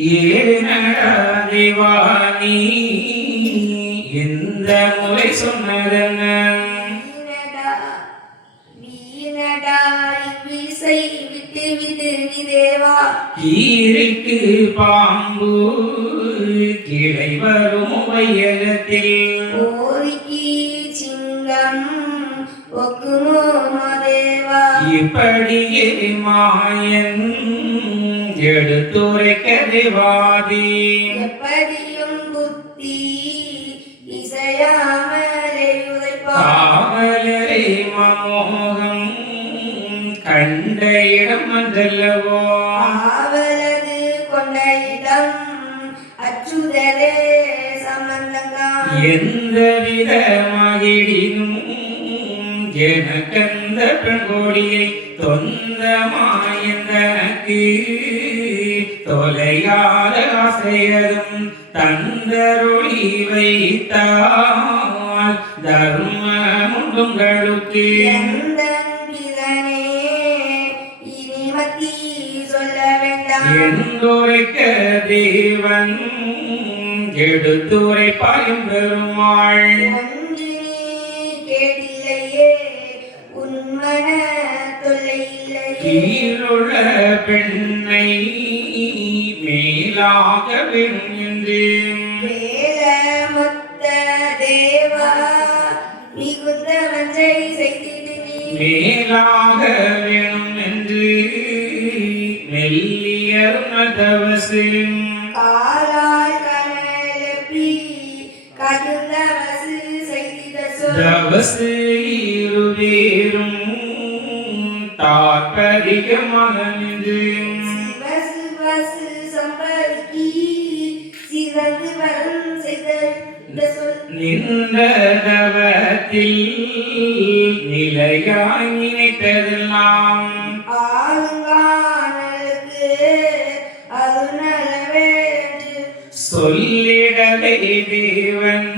ஏனடா தேவானி இந்த முறை சொன்னதென்ன? கீரிக்கு பாம்பு கிளை வரும் வையகத்தில் ஓரிக்கு சிங்கம் ஒக்குமோ தேவா. இப்படியே மாயன் எடுத்துரைக்க தேவாதி எப்படியும் புத்தி இசையாமலே உதைப்பார். காவலரை மமோகம் கண்ட இடம் வந்தல்லவோ ஆவலது கொண்ட இடம் அச்சுதரே சம்பந்தங்காம். எந்த விதமாகிடினும் எனக்கந்த பெண்கோடியை தொந்தமாயந்தனக்கு தொலையாத ஆசையதும் தந்தருளி வைத்தால் தர்மம் உங்களுக்கு என்றுரைக்க தேவன் எடுத்துரைப்பாயும் பெருமாள். கீழுள்ள பெண்ணை மேலாக என்று மேலாக வேணும் என்று மெல்லியருண தவசு தவசு இருவேரும் தாற்பதிகமாக நின்று நின்றதவத்தில் நிலையாய் நினைத்ததெல்லாம் சொல்லிடலை தேவன்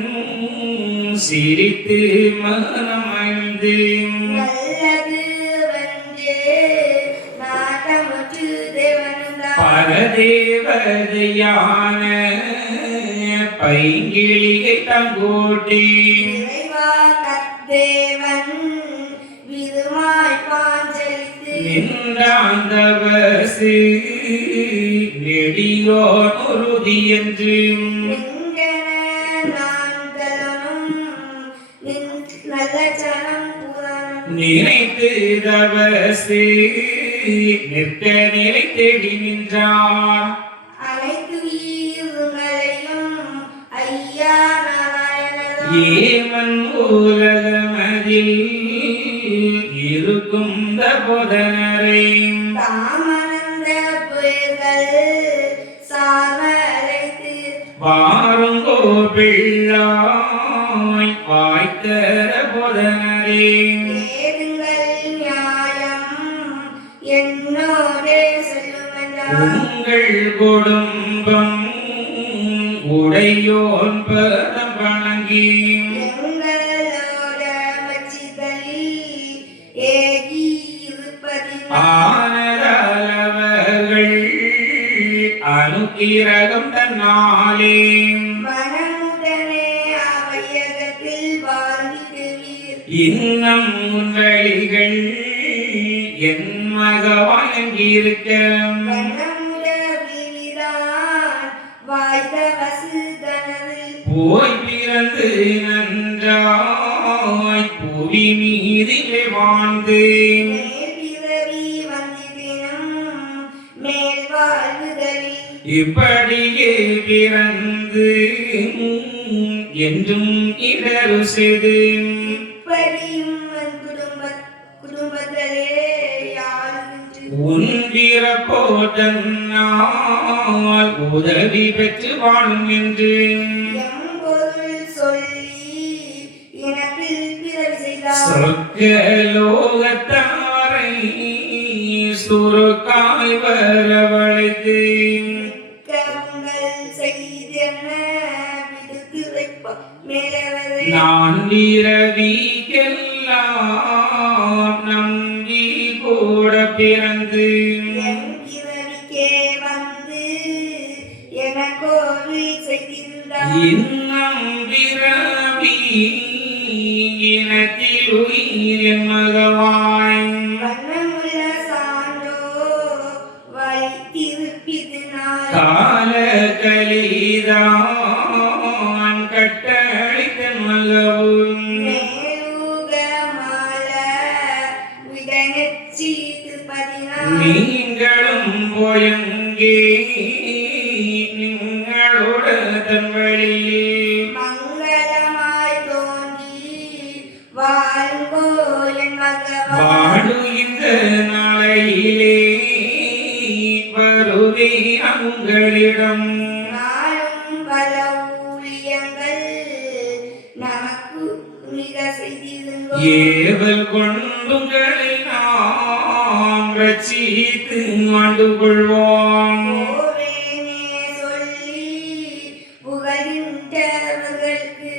சிரித்து மனமழ்ந்து பரதேவதையான பைங்கிளிகை தங்கோட்டி நின்றாந்தவசு நெடியோன் உறுதி என்று நினைத்து தவசு நிற்க நிலை தேடி நின்றார். ஏமன் உலகமதில் இருக்கும் போதனரை வாருங்கோ பிள்ளாய் வாய்த்தர போதனரே உங்கள் குடும்பம் உடையோன் பதம் வணங்கி ஆனதளவர்கள் அனுக்கிரகம் தன்னாலே இன்னும் வழிகள் என் மகவாயங்கியிருக்க போய் பிறந்து நன்றாய் புவி மீதிலே வாழ்ந்து இப்படியே பிறந்து என்றும் இடரு செய்து உன் பிறப்போதன்னால் உதவி பெற்று வாழும் என்று சொர்க்கலோகத்தாரை சுருக்காய் வரவழைத்து நான் இரவிக்கெல்லாம் நம்பி கூட பிறந்து இன்னம் பிறவி இனத்தில் உயிரின் மகவாய் வண்ணமுள்ள சான்றோ வழி திருப்பிது நாள் கால கலிதான் கட்டளித்த மகவும் மேலுக மால விடனச்சீது பதினாள் நீங்களும் போயங்கே நிங்களோட தன் வழியே மங்களமாய் தோன்றி வாழுங்கோ என் மகவா வாழு இந்த நாளையிலே வருவே உங்களிடம் நாளும் பல ஊழியங்கள் நமக்கு மிக செய்திருங்கோ ஏவல் கொண்டுங்களை நாம் ரட்சித்து ஆண்டு கொள்வோம் ஓவேனே சொல்லி புகழின்றவர்களுக்கு